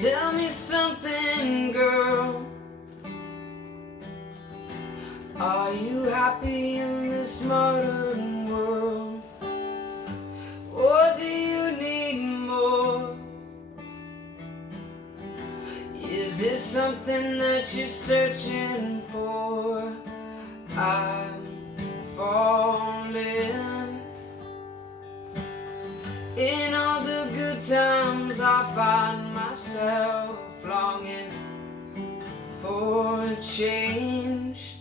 Tell me something, girl. Are you happy in this modern world? Or do you need more? Is this something that you're searching for? I'm falling. In all the good times I find myself longing for a change.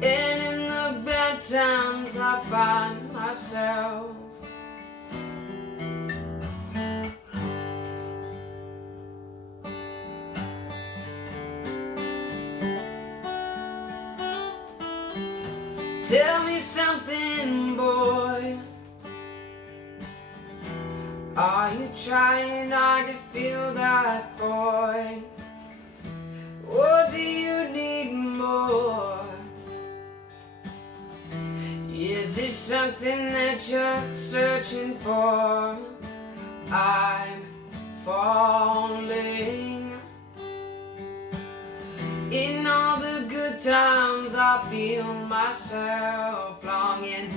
And in the bad times I find myself tell me something, boy. Are you trying hard to feel that void? Or do you need more? Is this something that you're searching for? I'm falling. In all the good times I feel myself longing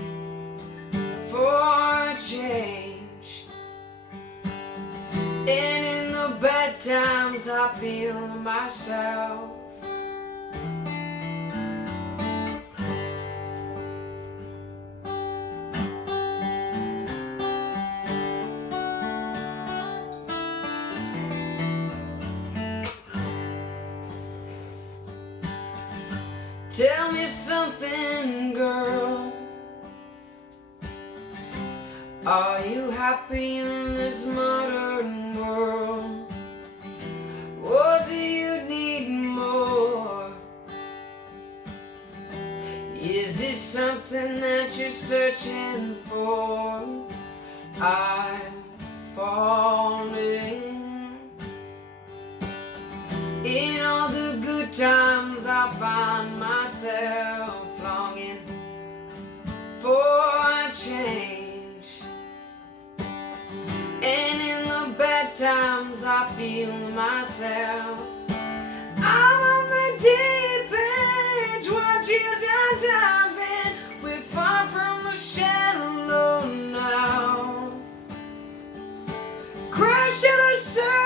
for a change. And in the bad times I feel myself tell me something, girl. Are you happy in this modern world? Or do you need more? Is this something that you're searching for? I'm falling. In all the good times I find myself longing for a change. And in the bad times I feel myself I'm on the deep edge, watches I dive in. We're far from the shallow now. Crash to the surface.